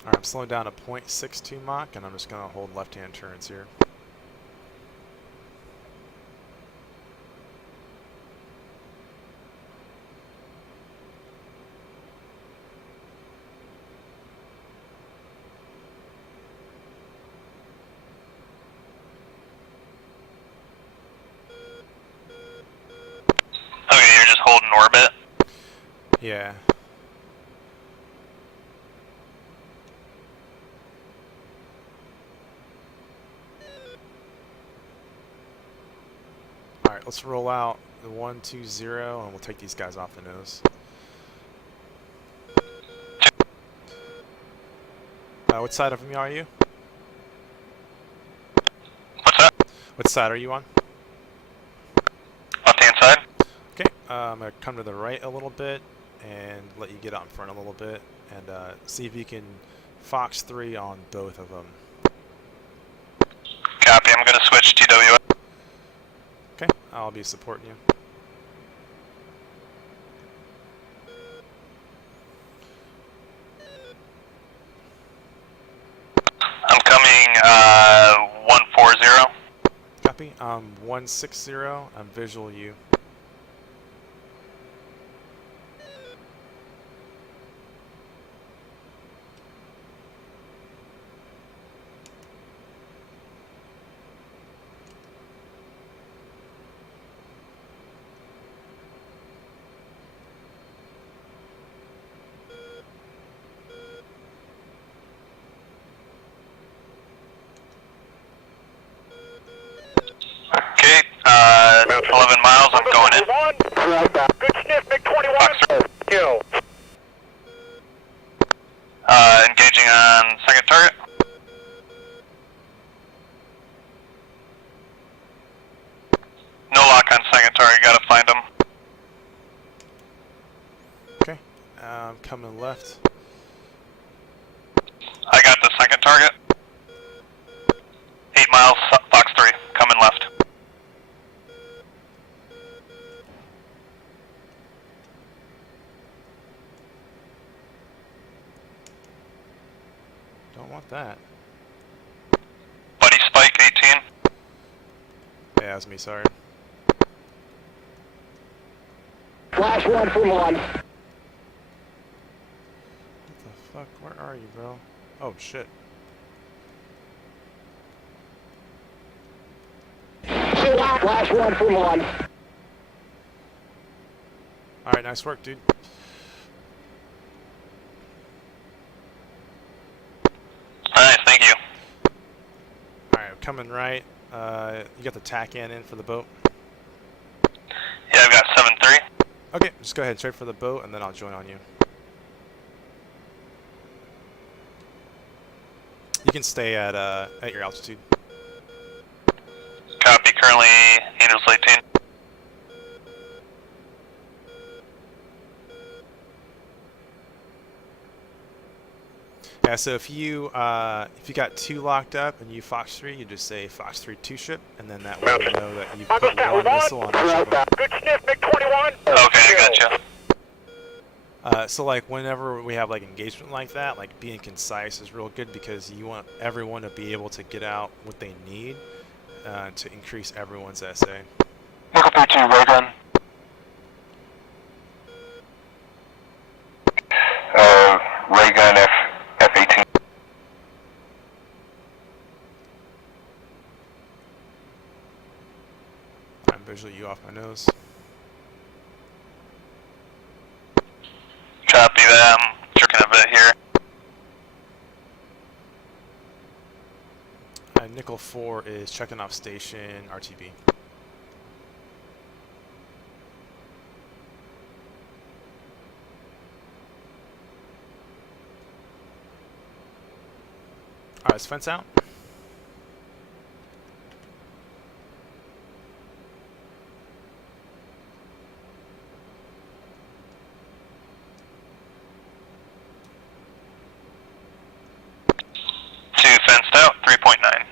Alright, I'm slowing down to 0.62 Mach, and I'm just going to hold left-hand turns here. Okay, you're just holding orbit. Yeah. Alright, let's roll out the 120 and we'll take these guys off the nose. What side of me are you? What's that? What side are you on? Left-hand side? Okay, I'm going to come to the right a little bit and let you get out in front a little bit and see if you can Fox 3 on both of them. Copy, I'm going to switch TWS. Okay, I'll be supporting you. I'm coming 140. Copy, 160, I'm visual you. Okay, 11 miles, I'm going in. Good sniff, MiG-21. Kill. Engaging on second target. No lock on second target, gotta find him. Okay, coming left. I got the second target. 8 miles, Fox 3, coming left. Don't want that. Buddy Spike 18. Yeah, that was me, sorry. Flash one from one. What the fuck? Where are you, bro? Oh, shit. Flash one from one. Alright, nice work, dude. Nice, thank you. Alright, coming right. You got the tack in for the boat? Yeah, I've got 7-3. Okay, just go ahead, trade for the boat, and then I'll join on you. You can stay at your altitude. Copy, currently Angels 18. Yeah, so if you got 2 locked up and you Fox 3, you just say Fox 3 2 ship, and then that way we know that you've put one missile on each of them. Good sniff, MiG-21. Okay, I gotcha. So like whenever we have like engagement like that, like being concise is real good because you want everyone to be able to get out what they need to increase everyone's SA. Nickel 32, ray gun. Ray gun F18. I'm visually you off my nose. Copy that. I'm jerking a bit here. Nickel 4 is checking off station RTB. Alright, is fence out? Two fenced out, 3.9.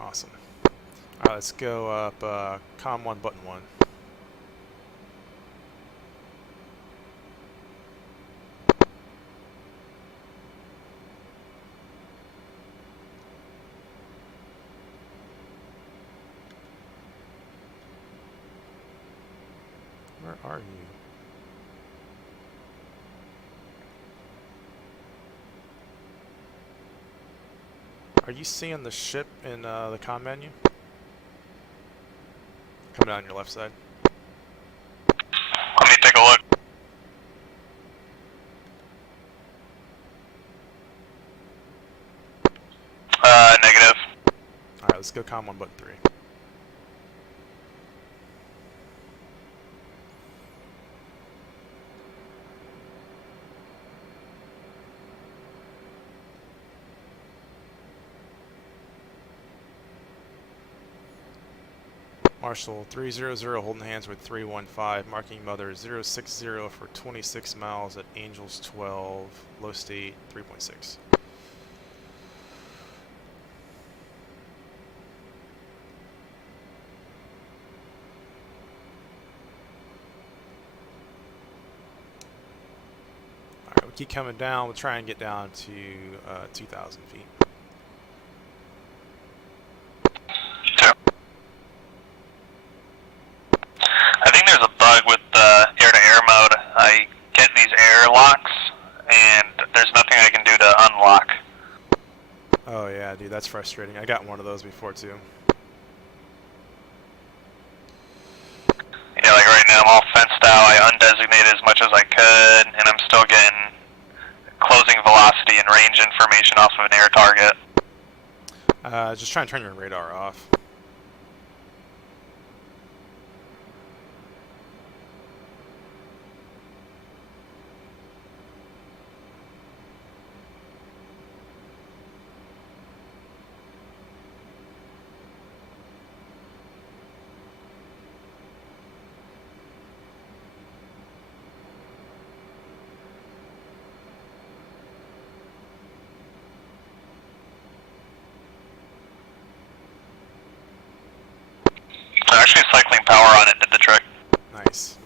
Awesome. Alright, let's go up COM 1 button 1. Where are you? Are you seeing the ship in the comm menu? Coming down your left side. Let me take a look. Negative. Alright, let's go COM 1 button 3. Marshall 300 holding hands with 315, marking mother 060 for 26 miles at Angels 12, low state 3.6. Alright, we keep coming down, we'll try and get down to 2,000 feet. I think there's a bug with air-to-air mode. I get these air locks, and there's nothing I can do to unlock. Oh yeah, dude, that's frustrating. I got one of those before too. Yeah, like right now I'm all fenced out. I undesignated as much as I could, and I'm still getting closing velocity and range information off of an air target. Just try and turn your radar off. Actually, cycling power on it did the trick. Nice.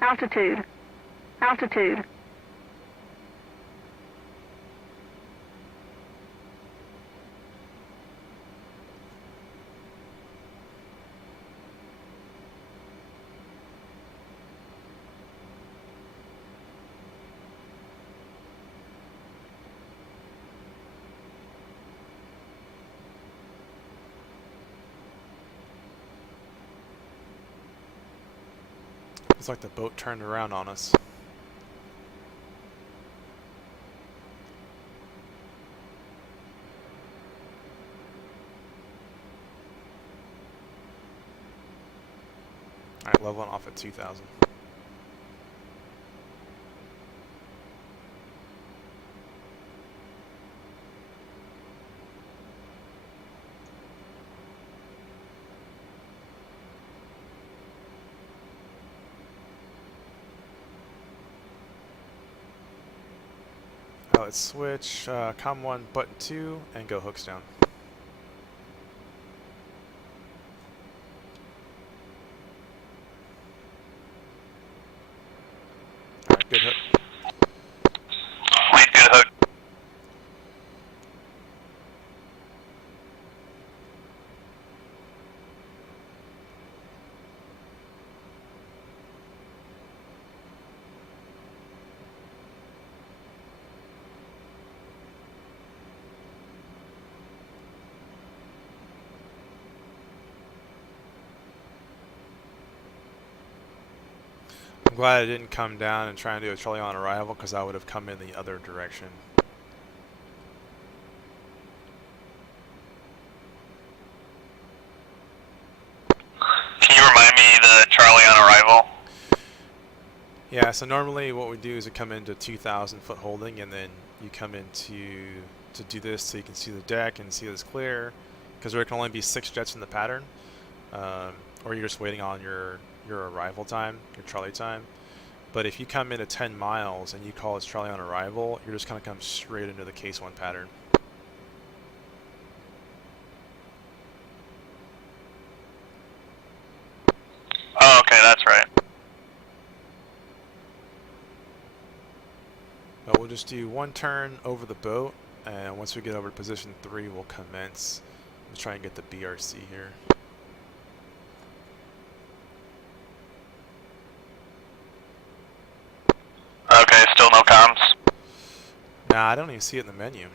Altitude. Altitude. It's like the boat turned around on us. Alright, leveling off at 2,000. let's switch. Com 1, button 2, and go hooks down. Alright, good hook. Lead good hook. I'm glad I didn't come down and try and do a Charlie on arrival, because I would have come in the other direction. Can you remind me the Charlie on arrival? Yeah, so normally what we do is we come into 2,000 foot holding, and then you come into to do this so you can see the deck and see this clear, because there can only be 6 jets in the pattern, or you're just waiting on your arrival time, your Charlie time. But if you come in at 10 miles and you call it Charlie on arrival, you're just going to come straight into the case 1 pattern. Oh, okay, that's right. But we'll just do 1 turn over the boat, and once we get over to position 3, we'll commence. Let's try and get the BRC here. Okay, still no comms. Nah, I don't even see it in the menu.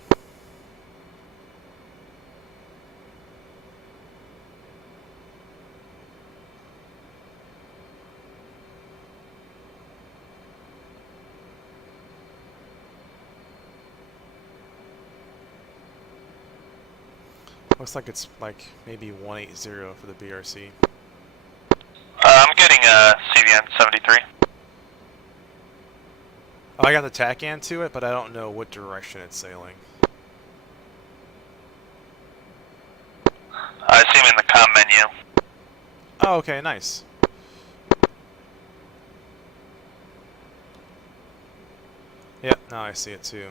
Looks like it's like maybe 180 for the BRC. I'm getting a CVN 73. Oh, I got the TACAN to it, but I don't know what direction it's sailing. I see him in the comm menu. Oh, okay, nice. Yep, now I see it too.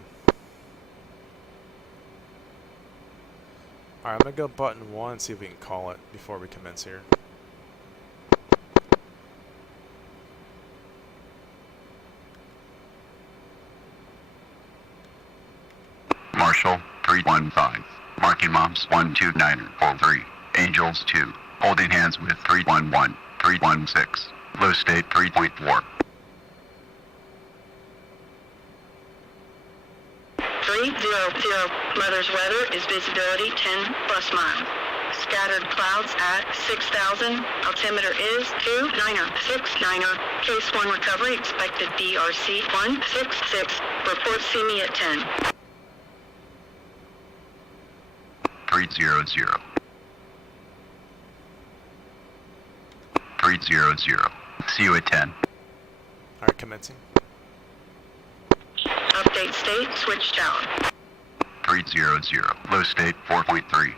Alright, I'm gonna go button 1 and see if we can call it before we commence here. Marshall 315. Marking moms 12943. Angels 2. Holding hands with 311. 316. Low state 3.4. 300. Mother's weather is visibility 10 plus miles. Scattered clouds at 6,000. Altimeter is 29069. Case 1 recovery expected BRC 166. Report see me at 10. 300. 300. See you at 10. Alright, commencing. Update state, switch tower. 300. Low state 4.3.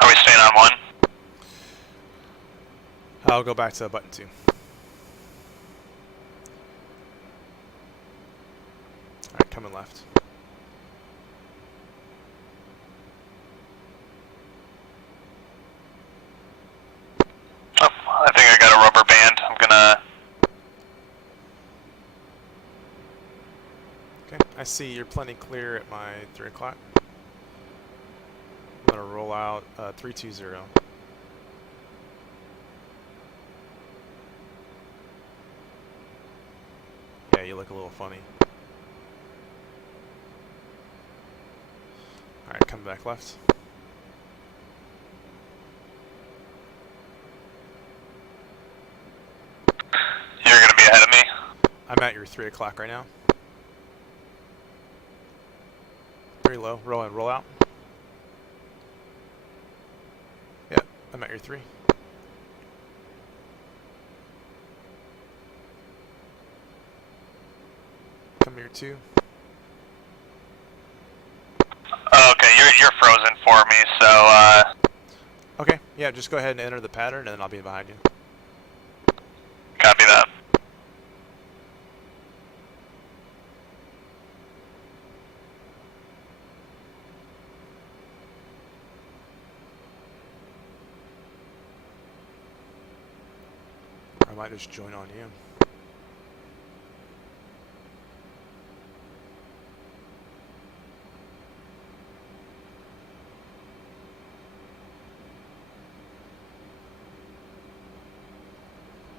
Are we staying on 1? I'll go back to button 2. Alright, coming left. Oh, I think I got a rubber band. I'm gonna... Okay, I see you're plenty clear at my 3 o'clock. I'm gonna roll out 320. Yeah, you look a little funny. Alright, come back left. You're gonna be ahead of me? I'm at your 3 o'clock right now. Very low. Roll in, roll out. Yeah, I'm at your 3. Come here 2. Okay, you're frozen for me, so Okay, yeah, just go ahead and enter the pattern and then I'll be behind you. might just join on you.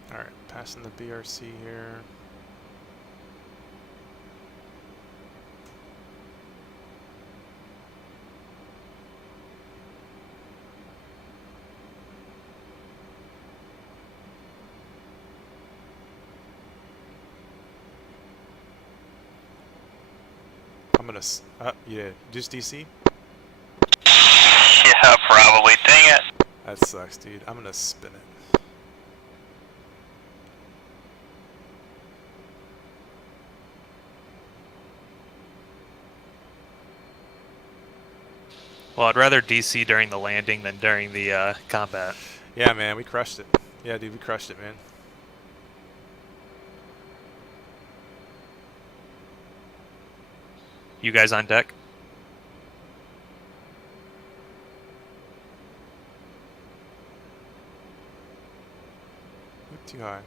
Alright, passing the BRC here. I'm gonna, yeah, just DC? Yeah, probably. Dang it. That sucks, dude. I'm gonna spin it. Well, I'd rather DC during the landing than during the combat. Yeah, man, we crushed it. Yeah, dude, we crushed it, man. You guys on deck? Not too high.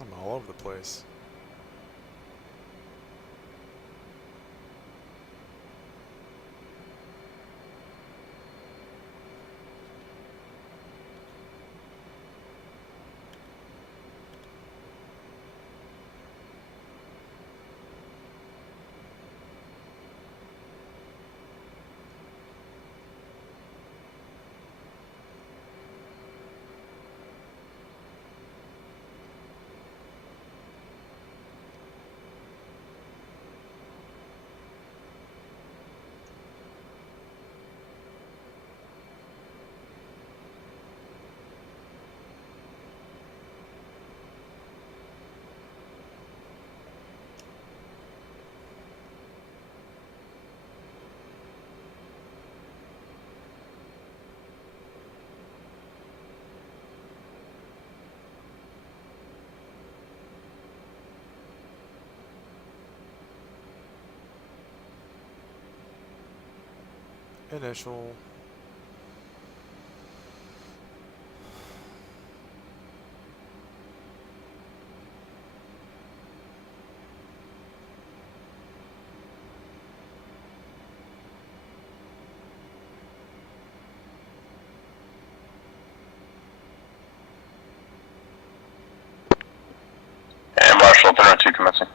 I'm all over the place. Initial. And Marshall, 302 commencing.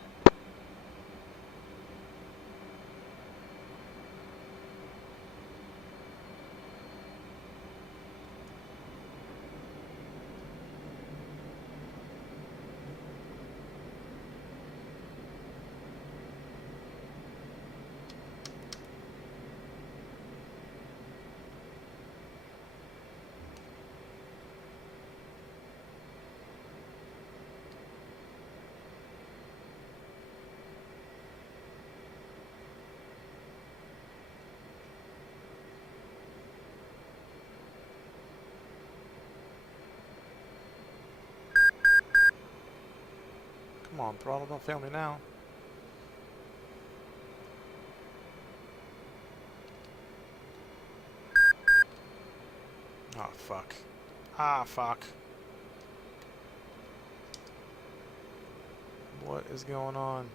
Come on, throttle, don't fail me now. Oh, fuck. Ah, fuck. What is going on?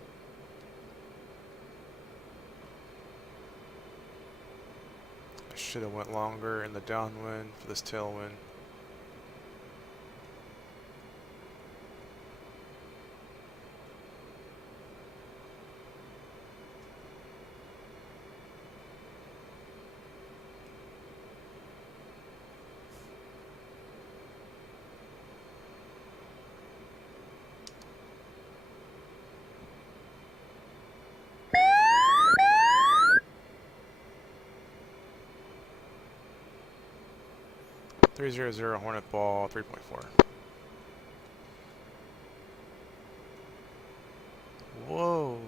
I should have went longer in the downwind for this tailwind. 300 Hornet Ball 3.4. Whoa.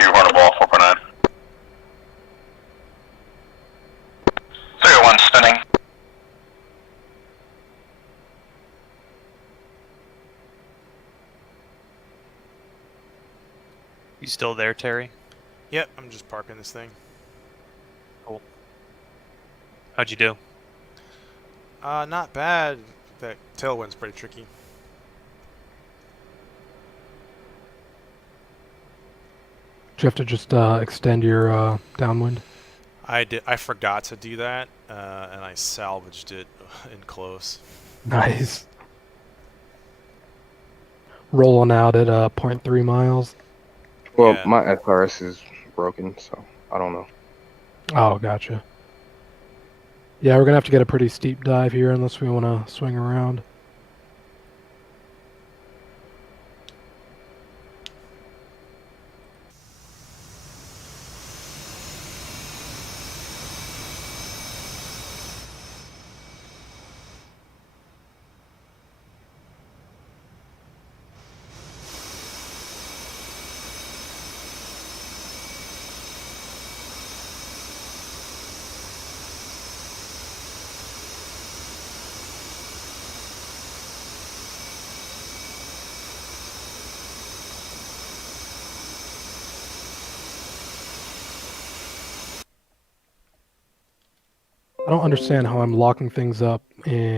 Hornet Ball 4.9. 301 spinning. You still there, Terry? Yep, I'm just parking this thing. Cool. How'd you do? Not bad. That tailwind's pretty tricky. Did you have to just extend your downwind? I did. I forgot to do that, and I salvaged it in close. Nice. Rolling out at 0.3 miles. Well, Yeah. my SRS is broken, so I don't know. Oh, gotcha. Yeah, we're gonna have to get a pretty steep dive here unless we want to swing around. I don't understand how I'm locking things up in